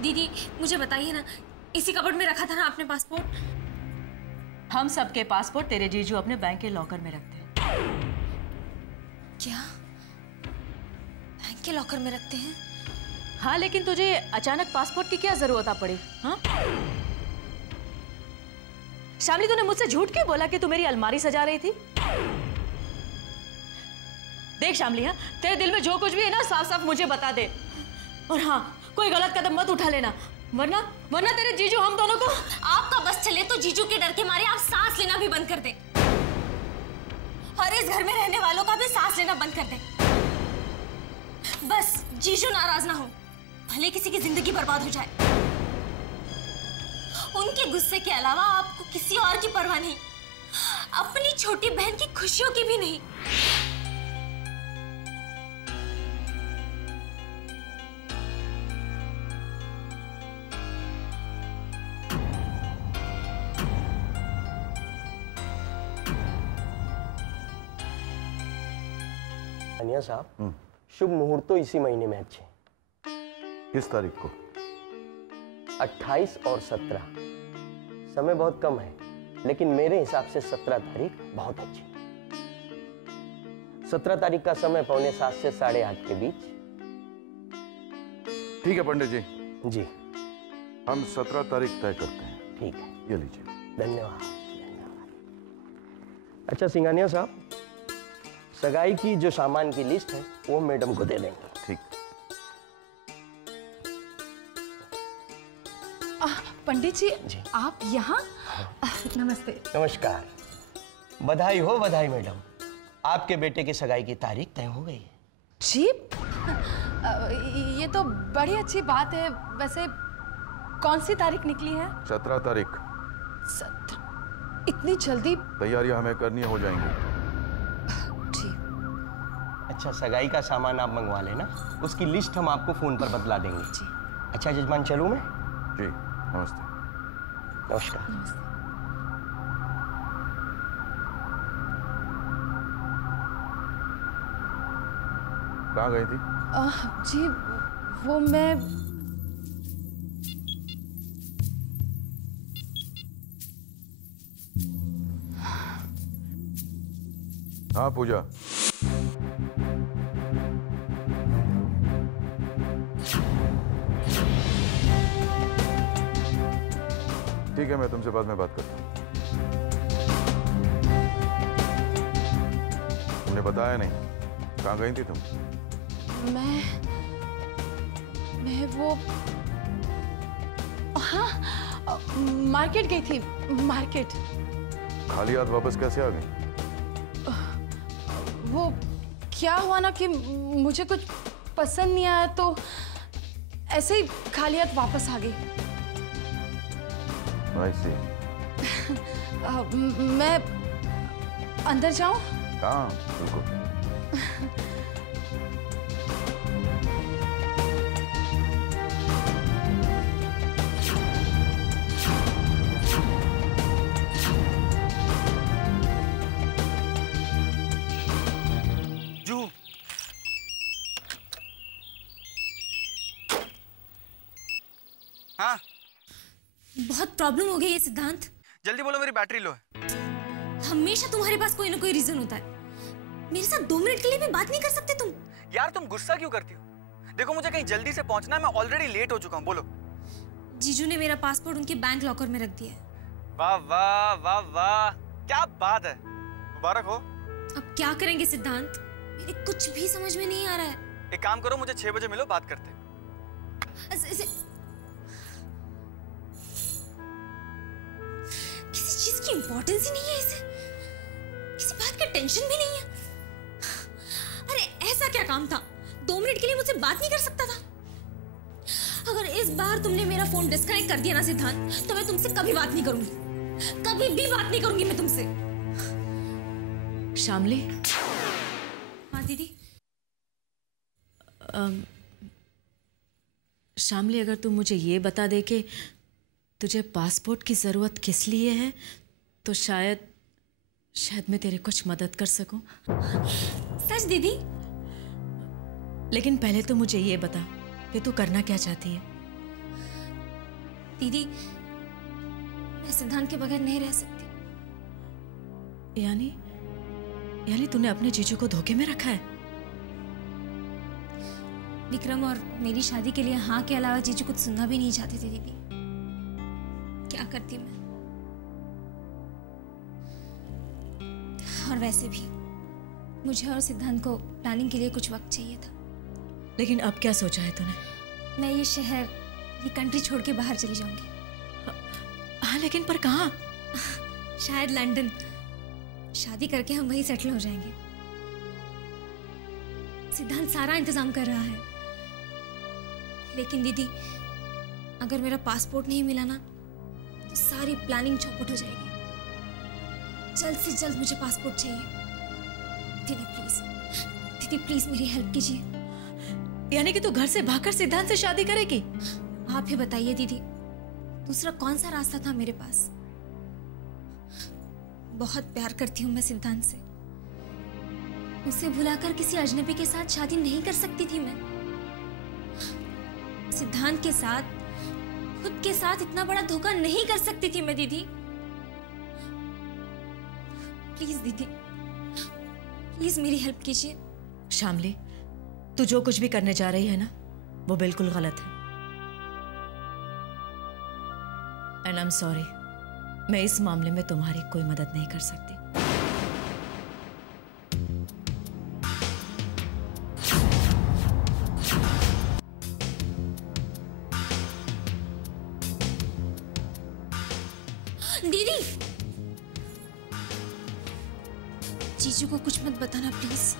दीदी मुझे बताइए ना, इसी कबर्ड में रखा था ना आपने पासपोर्ट? हम सबके पासपोर्ट तेरे जीजू अपने बैंक के लॉकर में रखते हैं। क्या? बैंक के लॉकर में रखते हैं? हाँ, लेकिन तुझे अचानक पासपोर्ट की क्या जरूरत आ पड़ी? हाँ शामली, तूने मुझसे झूठ क्यों बोला कि तू मेरी अलमारी सजा रही थी? देख शामली, हाँ तेरे दिल में जो कुछ भी है ना, साफ साफ मुझे बता दे। और हाँ, कोई गलत कदम मत उठा लेना, वरना तेरे जीजू हम दोनों को। आपका बस चले तो जीजू के डर के मारे आप सांस लेना भी बंद कर दे, और इस घर में रहने वालों का भी सांस लेना बंद कर दे। बस जीजू नाराज ना हो, भले किसी की जिंदगी बर्बाद हो जाए। उनके गुस्से के अलावा आपको किसी और की परवाह नहीं, अपनी छोटी बहन की खुशियों की भी नहीं। अनिया साहब, शुभ मुहूर्त तो इसी महीने में अच्छे। किस तारीख को? 28 और 17। समय बहुत कम है, लेकिन मेरे हिसाब से 17 तारीख बहुत अच्छी। 17 तारीख का समय 7:45 से 8:30 के बीच। ठीक है पंडित जी। जी, हम 17 तारीख तय करते हैं। ठीक है, ये लीजिए। धन्यवाद। अच्छा सिंघानिया साहब, सगाई की जो सामान की लिस्ट है वो मैडम को दे देंगे। ठीक। पंडित जी, आप यहाँ? नमस्ते। नमस्कार। बधाई हो बधाई मैडम, आपके बेटे की सगाई की तारीख तय हो गई है। जी, ये तो बड़ी अच्छी बात है। वैसे कौन सी तारीख निकली है? 17 तारीख। 17? इतनी जल्दी? तैयारियां हमें करनी हो जाएंगी। ठीक। अच्छा, सगाई का सामान आप मंगवा लेना, उसकी लिस्ट हम आपको फोन पर बतला देंगे। जी। अच्छा जजमान, चलूं मैं? जी, नमस्ते। नमस्कार। नमस्ते। कहाँ गई थी? जी, वो मैं हाँ पूजा, ठीक है, मैं तुमसे बाद में बात करता हूँ। तुमने बताया नहीं, कहाँ गई थी तुम? मैं वो हाँ, मार्केट गई थी। मार्केट। खाली हाथ वापस कैसे आ गई? वो क्या हुआ ना कि मुझे कुछ पसंद नहीं आया, तो ऐसे ही खाली हाथ वापस आ गई। I see। मैं अंदर जाऊं? हाँ बिल्कुल। हाँ, बहुत प्रॉब्लम हो गई है सिद्धांत। जल्दी बोलो, मेरी बैटरी लो है। हमेशा तुम्हारे पास कोई ना कोई रीजन होता है। मेरे साथ 2 मिनट के लिए भी बात नहीं कर सकते तुम? यार तुम गुस्सा क्यों करती हो? देखो मुझे कहीं जल्दी से पहुंचना है, मैं ऑलरेडी लेट हो चुका हूँ। बोलो। जीजू ने मेरा पासपोर्ट उनके बैंक लॉकर में रख दिया है। वाह वाह वाह वाह, क्या बात है, मुबारक हो। अब क्या करेंगे सिद्धांत, मेरे कुछ भी समझ में नहीं आ रहा है। एक काम करो, मुझे 6 बजे मिलो, बात करते हैं। किसी चीज की इंपॉर्टेंस ही नहीं है इसे, किसी बात का टेंशन भी नहीं है। अरे ऐसा क्या काम था, 2 मिनट के लिए मुझसे बात नहीं कर सकता था? अगर इस बार तुमने मेरा फोन डिस्कनेक्ट कर दिया ना सिद्धांत, तो मैं तुमसे कभी बात नहीं करूंगी, कभी भी बात नहीं करूंगी मैं तुमसे। शामली। हाँ दीदी। शामली, अगर तुम मुझे ये बता दे कि तुझे पासपोर्ट की जरूरत किस लिए है, तो शायद मैं तेरे कुछ मदद कर सकूं। सच दीदी? लेकिन पहले तो मुझे ये बता कि तू करना क्या चाहती है। दीदी, मैं सिद्धांत के बगैर नहीं रह सकती। यानी तूने अपने जीजू को धोखे में रखा है? विक्रम और मेरी शादी के लिए हाँ के अलावा जीजू कुछ सुनना भी नहीं चाहते थे दीदी। क्या करती मैं? और वैसे भी मुझे और सिद्धांत को प्लानिंग के लिए कुछ वक्त चाहिए था। लेकिन अब क्या सोचा है तूने? मैं ये शहर, ये कंट्री छोड़ के बाहर चली जाऊंगी। हाँ, लेकिन पर कहाँ? शायद लंदन। शादी करके हम वहीं सेटल हो जाएंगे। सिद्धांत सारा इंतजाम कर रहा है। लेकिन दीदी, अगर मेरा पासपोर्ट नहीं मिला ना तो सारी प्लानिंग चौपट हो जाएगी। जल्द से जल्द मुझे पासपोर्ट चाहिए। दीदी प्लीज मेरी हेल्प कीजिए। यानी कि तू घर से भागकर सिद्धांत से शादी करेगी? आप ही बताइए दीदी, दूसरा कौन सा रास्ता था मेरे पास? बहुत प्यार करती हूँ मैं सिद्धांत से। उसे भुलाकर किसी अजनबी के साथ शादी नहीं कर सकती थी मैं। सिद्धांत के साथ, खुद के साथ इतना बड़ा धोखा नहीं कर सकती थी मैं दीदी। प्लीज दीदी, प्लीज मेरी हेल्प कीजिए। शामली, तू जो कुछ भी करने जा रही है ना, वो बिल्कुल गलत है। एंड आई एम सॉरी, मैं इस मामले में तुम्हारी कोई मदद नहीं कर सकती। दीदी, जीजू को कुछ मत बताना प्लीज।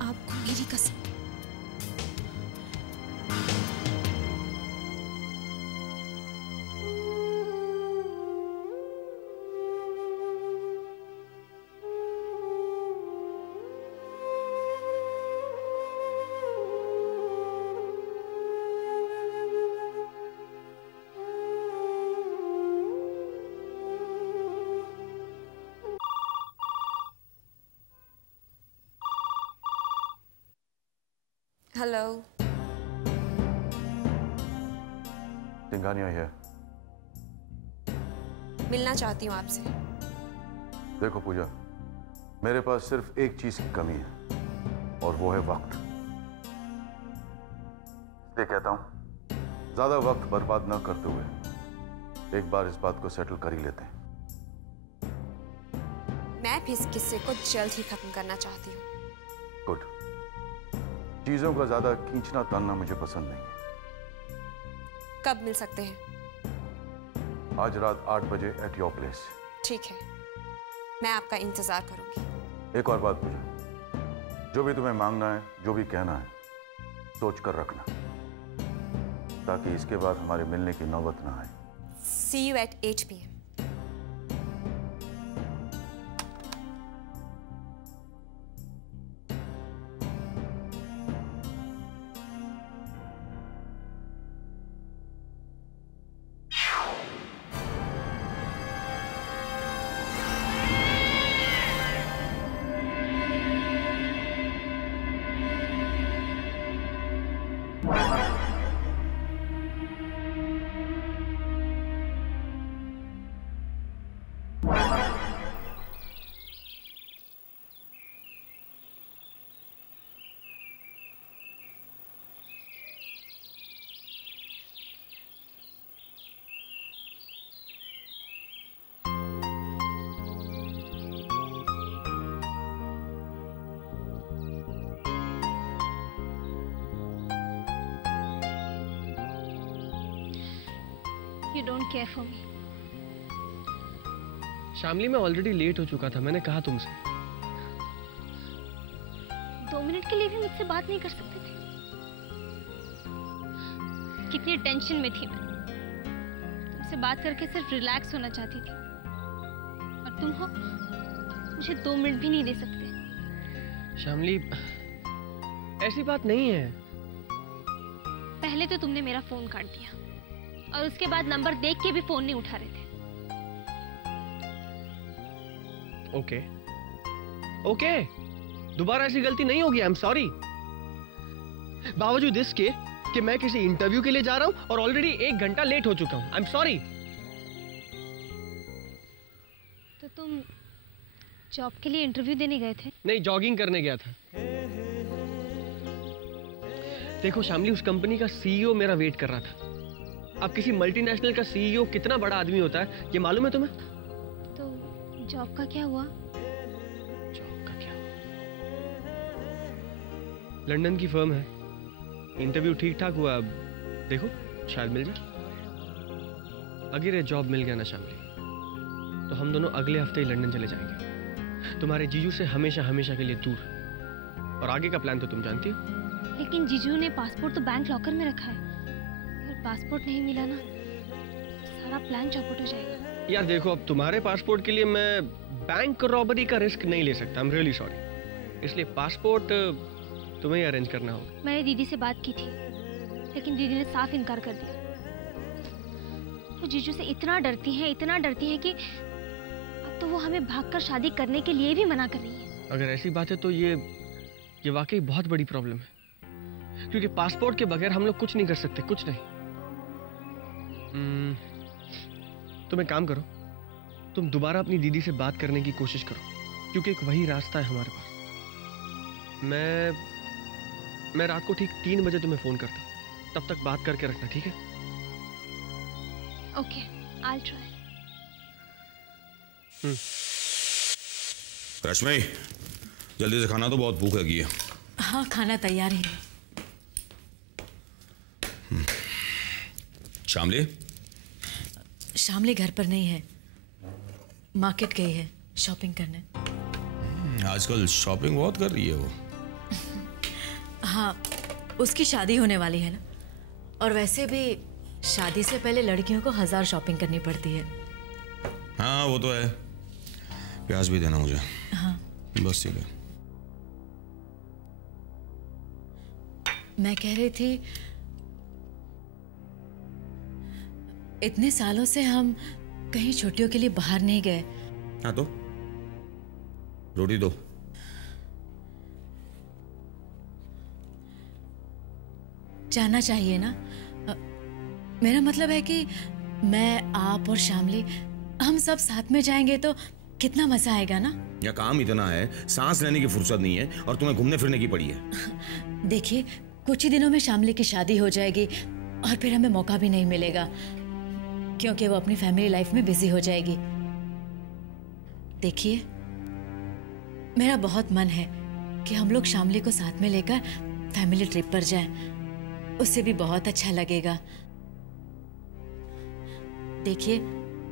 आपको मेरी कसम। हेलो। सिंघानिया है। मिलना चाहती हूँ आपसे। देखो पूजा, मेरे पास सिर्फ एक चीज की कमी है और वो है वक्त। इसलिए कहता हूं, ज्यादा वक्त बर्बाद ना करते हुए एक बार इस बात को सेटल कर ही लेते हैं। मैं भी इस किस्से को जल्द ही खत्म करना चाहती हूँ। गुड। चीजों का ज्यादा खींचना तानना मुझे पसंद नहीं है। कब मिल सकते हैं? आज रात 8 बजे एट योर प्लेस। ठीक है, मैं आपका इंतजार करूंगी। एक और बात पूजा, जो भी तुम्हें मांगना है, जो भी कहना है, सोच कर रखना, ताकि इसके बाद हमारे मिलने की नौबत ना आए। See you at 8 PM. You don't care for me. Shamli, मैं ऑलरेडी लेट हो चुका था, मैंने कहा तुमसे। 2 मिनट के लिए भी मुझसे बात नहीं कर सकते थे? कितनी टेंशन में थी मैं। तुमसे बात करके सिर्फ रिलैक्स होना चाहती थी, और तुम हो मुझे 2 मिनट भी नहीं दे सकते। शामली, ऐसी बात नहीं है। पहले तो तुमने मेरा फोन काट दिया, और उसके बाद नंबर देख के भी फोन नहीं उठा रहे थे। ओके, दोबारा ऐसी गलती नहीं होगी। I am sorry. बावजूद इसके कि मैं किसी इंटरव्यू के लिए जा रहा हूं और ऑलरेडी 1 घंटा लेट हो चुका हूं। I am sorry. तो तुम जॉब के लिए इंटरव्यू देने गए थे? नहीं, जॉगिंग करने गया था। देखो शामली, उस कंपनी का सीईओ मेरा वेट कर रहा था। अब किसी मल्टीनेशनल का सीईओ कितना बड़ा आदमी होता है, ये मालूम है तुम्हें? तो जॉब का क्या हुआ? जॉब का क्या? लंदन की फर्म है, इंटरव्यू ठीक ठाक हुआ। अब देखो शायद मिल जाए। अगर ये जॉब मिल गया ना शामली, तो हम दोनों अगले हफ्ते ही लंदन चले जाएंगे, तुम्हारे जीजू से हमेशा हमेशा के लिए दूर। और आगे का प्लान तो तुम जानती हो। लेकिन जीजू ने पासपोर्ट तो बैंक लॉकर में रखा है। अगर पासपोर्ट नहीं मिला ना, तो सारा प्लान चौपट हो जाएगा। यार देखो, अब तुम्हारे पासपोर्ट के लिए मैं बैंक रॉबरी का रिस्क नहीं ले सकता। I am really sorry. इसलिए पासपोर्ट तुम्हें अरेंज करना होगा। मैंने दीदी से बात की थी, लेकिन दीदी ने साफ इनकार कर दिया। वो जीजू से इतना डरती हैं कि अब तो वो हमें भागकर शादी करने के लिए भी मना कर रही है। अगर ऐसी बात है तो ये वाकई बहुत बड़ी प्रॉब्लम है, क्योंकि पासपोर्ट के बगैर हम लोग कुछ नहीं कर सकते, कुछ नहीं। तुम एक काम करो, तुम दोबारा अपनी दीदी से बात करने की कोशिश करो, क्योंकि एक वही रास्ता है हमारे पास। मैं रात को ठीक 3 बजे तुम्हें फोन करता हूँ, तब तक बात करके रखना, ठीक है? Okay, I try. रश्मि, जल्दी से खाना, तो बहुत भूख लगी है। हाँ, खाना तैयार ही है। शामली? शामली घर पर नहीं है, मार्केट गई है शॉपिंग करने। आजकल शॉपिंग बहुत कर रही है वो। हाँ, उसकी शादी होने वाली है ना, और वैसे भी शादी से पहले लड़कियों को 1000 शॉपिंग करनी पड़ती है। हाँ वो तो है। प्याज भी देना मुझे। हाँ बस ठीक है। मैं कह रही थी, इतने सालों से हम कहीं छुट्टियों के लिए बाहर नहीं गए। हाँ तो रोटी दो। जाना चाहिए ना। मेरा मतलब है कि मैं, आप और शामली, हम सब साथ में जाएंगे तो कितना मजा आएगा ना। या काम इतना है, सांस लेने की फुर्सत नहीं है और तुम्हें घूमने फिरने की पड़ी है। देखिए, कुछ ही दिनों में शामली की शादी हो जाएगी और फिर हमें मौका भी नहीं मिलेगा, क्योंकि वो अपनी फैमिली लाइफ में बिजी हो जाएगी। देखिए, मेरा बहुत मन है कि हम लोग शामली को साथ में लेकर फैमिली ट्रिप पर जाएं। उससे भी बहुत अच्छा लगेगा। देखिए,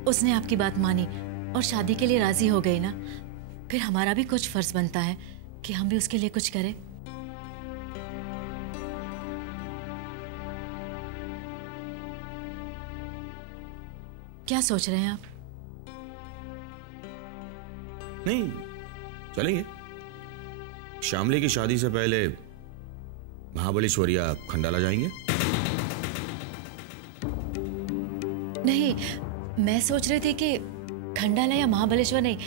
उसने आपकी बात मानी और शादी के लिए राजी हो गई ना, फिर हमारा भी कुछ फर्ज बनता है कि हम भी उसके लिए कुछ करें। क्या सोच रहे हैं आप? नहीं, चलेंगे। शामली की शादी से पहले महाबलेश्वर या खंडाला जाएंगे। नहीं, मैं सोच रही थी कि खंडाला या महाबलेश्वर नहीं,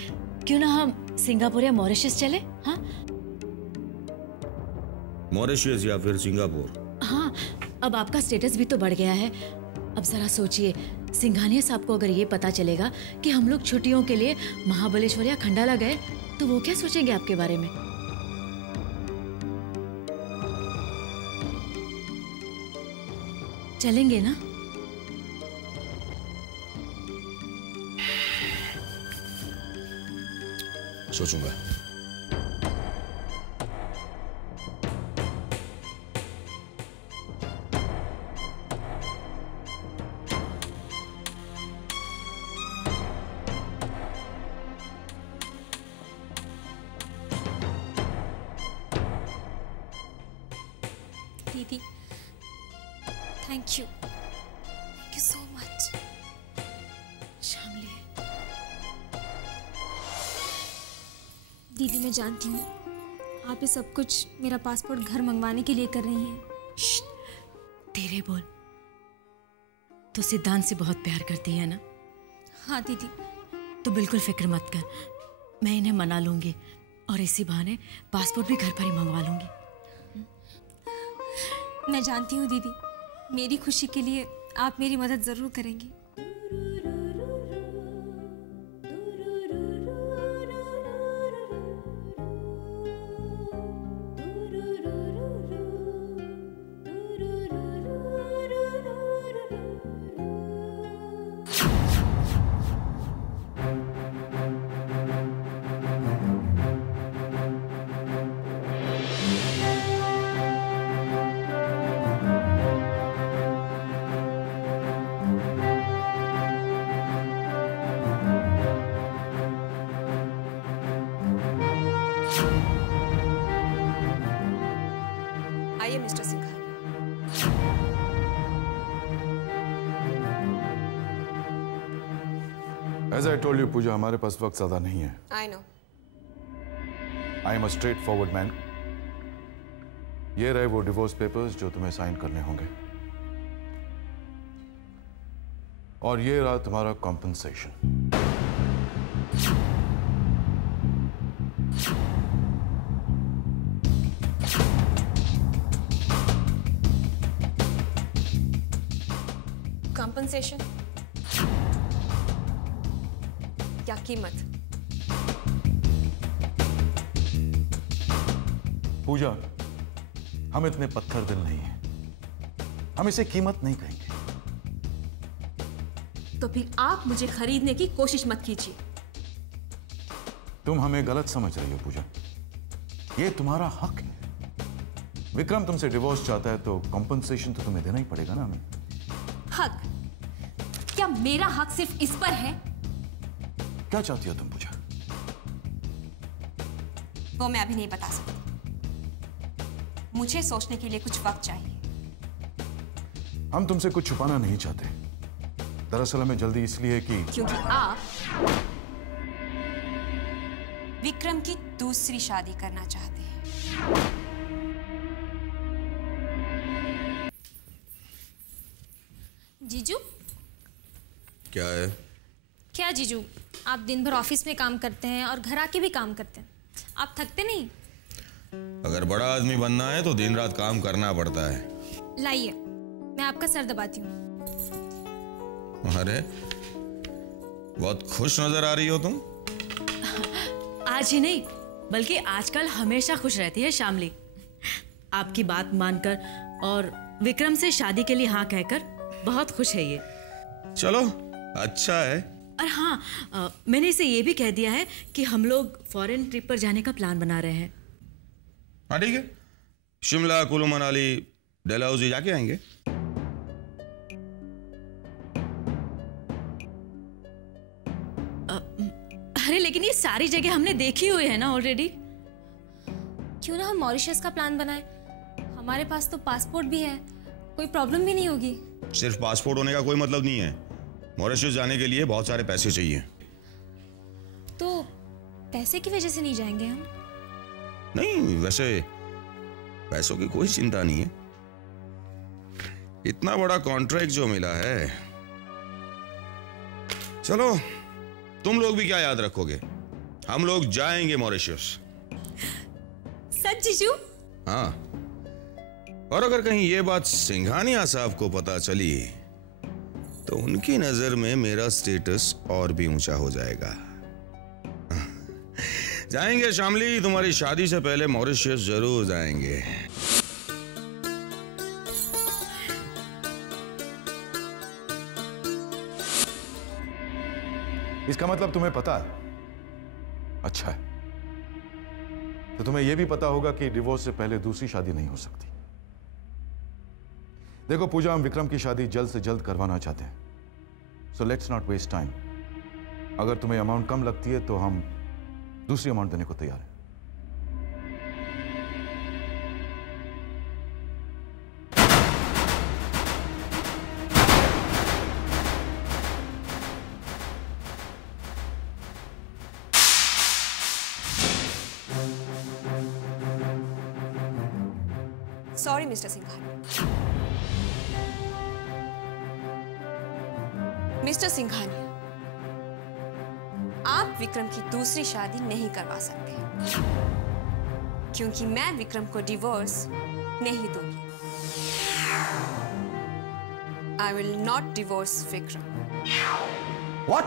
क्यों ना हम सिंगापुर या मॉरिशस चले। हाँ, मॉरिशस या फिर सिंगापुर। हाँ, अब आपका स्टेटस भी तो बढ़ गया है। अब जरा सोचिए, सिंघानिया साहब को अगर ये पता चलेगा कि हम लोग छुट्टियों के लिए महाबलेश्वर या खंडाला गए, तो वो क्या सोचेंगे आपके बारे में? चलेंगे ना? सोचूंगा। दीदी, thank you so much. Shamli, दीदी, मैं जानती हूँ आप ये सब कुछ मेरा पासपोर्ट घर मंगवाने के लिए कर रही हैं। धीरे बोल। तो सिद्धांत से बहुत प्यार करती है ना? हाँ दीदी। तो बिल्कुल फिक्र मत कर, मैं इन्हें मना लूंगी और इसी बहाने पासपोर्ट भी घर पर ही मंगवा लूंगी। मैं जानती हूँ दीदी, मेरी खुशी के लिए आप मेरी मदद जरूर करेंगी। आइए mister Singhania. As I told you, पूजा, हमारे पास वक्त ज्यादा नहीं है। I know. I am a straightforward man. ये रहे वो डिवोर्स पेपर्स जो तुम्हें साइन करने होंगे, और ये रहा तुम्हारा कॉम्पनसेशन। कंपनसेशन या कीमत? पूजा, हम इतने पत्थर दिल नहीं हैं, हम इसे कीमत नहीं कहेंगे। तो फिर आप मुझे खरीदने की कोशिश मत कीजिए। तुम हमें गलत समझ रही हो पूजा, ये तुम्हारा हक है। विक्रम तुमसे डिवोर्स चाहता है तो कॉम्पनसेशन तो तुम्हें देना ही पड़ेगा ना हमें। हक? क्या मेरा हक सिर्फ इस पर है? क्या चाहती हो तुम पूजा? वो मैं अभी नहीं बता सकती, मुझे सोचने के लिए कुछ वक्त चाहिए। हम तुमसे कुछ छुपाना नहीं चाहते, दरअसल हमें जल्दी इसलिए कि क्योंकि आप विक्रम की दूसरी शादी करना चाहते हैं। जीजू? क्या है? क्या जीजू, आप दिन भर ऑफिस में काम करते हैं और घर आके भी काम करते हैं, आप थकते नहीं? अगर बड़ा आदमी बनना है तो दिन रात काम करना पड़ता है। लाइए, मैं आपका सर दबाती हूँ। अरे, बहुत खुश नजर आ रही हो तुम। आज ही नहीं बल्कि आजकल हमेशा खुश रहती है शामली। आपकी बात मानकर और विक्रम से शादी के लिए हाँ कहकर बहुत खुश है ये। चलो, अच्छा है। और हाँ, मैंने इसे ये भी कह दिया है कि हम लोग फॉरेन ट्रिप पर जाने का प्लान बना रहे हैं। हाँ ठीक है, शिमला, कुल्लू मनाली, डलहौजी जाके आएंगे। अरे लेकिन ये सारी जगह हमने देखी हुई है ना ऑलरेडी। क्यों ना हम मॉरिशस का प्लान बनाएं? हमारे पास तो पासपोर्ट भी है, कोई प्रॉब्लम भी नहीं होगी। सिर्फ पासपोर्ट होने का कोई मतलब नहीं है, मॉरिशस जाने के लिए बहुत सारे पैसे चाहिए। तो पैसे की वजह से नहीं जाएंगे हम? नहीं, वैसे पैसों की कोई चिंता नहीं है। इतना बड़ा कॉन्ट्रैक्ट जो मिला है, चलो तुम लोग भी क्या याद रखोगे, हम लोग जाएंगे मॉरिशस। सच जीजू? हाँ, और अगर कहीं ये बात सिंघानिया साहब को पता चली तो उनकी नजर में मेरा स्टेटस और भी ऊंचा हो जाएगा। जाएंगे शामली, तुम्हारी शादी से पहले मॉरिशस जरूर जाएंगे। इसका मतलब तुम्हें पता है? अच्छा है, तो तुम्हें यह भी पता होगा कि डिवोर्स से पहले दूसरी शादी नहीं हो सकती। देखो पूजा, हम विक्रम की शादी जल्द से जल्द करवाना चाहते हैं, so let's not waste time. अगर तुम्हें अमाउंट कम लगती है तो हम दूसरी अमाउंट देने को तैयार हैं। Sorry mister Singhania. Mister Singhania, आप विक्रम की दूसरी शादी नहीं करवा सकते, क्योंकि मैं विक्रम को डिवोर्स नहीं दूंगी। I will not divorce Vikram. What?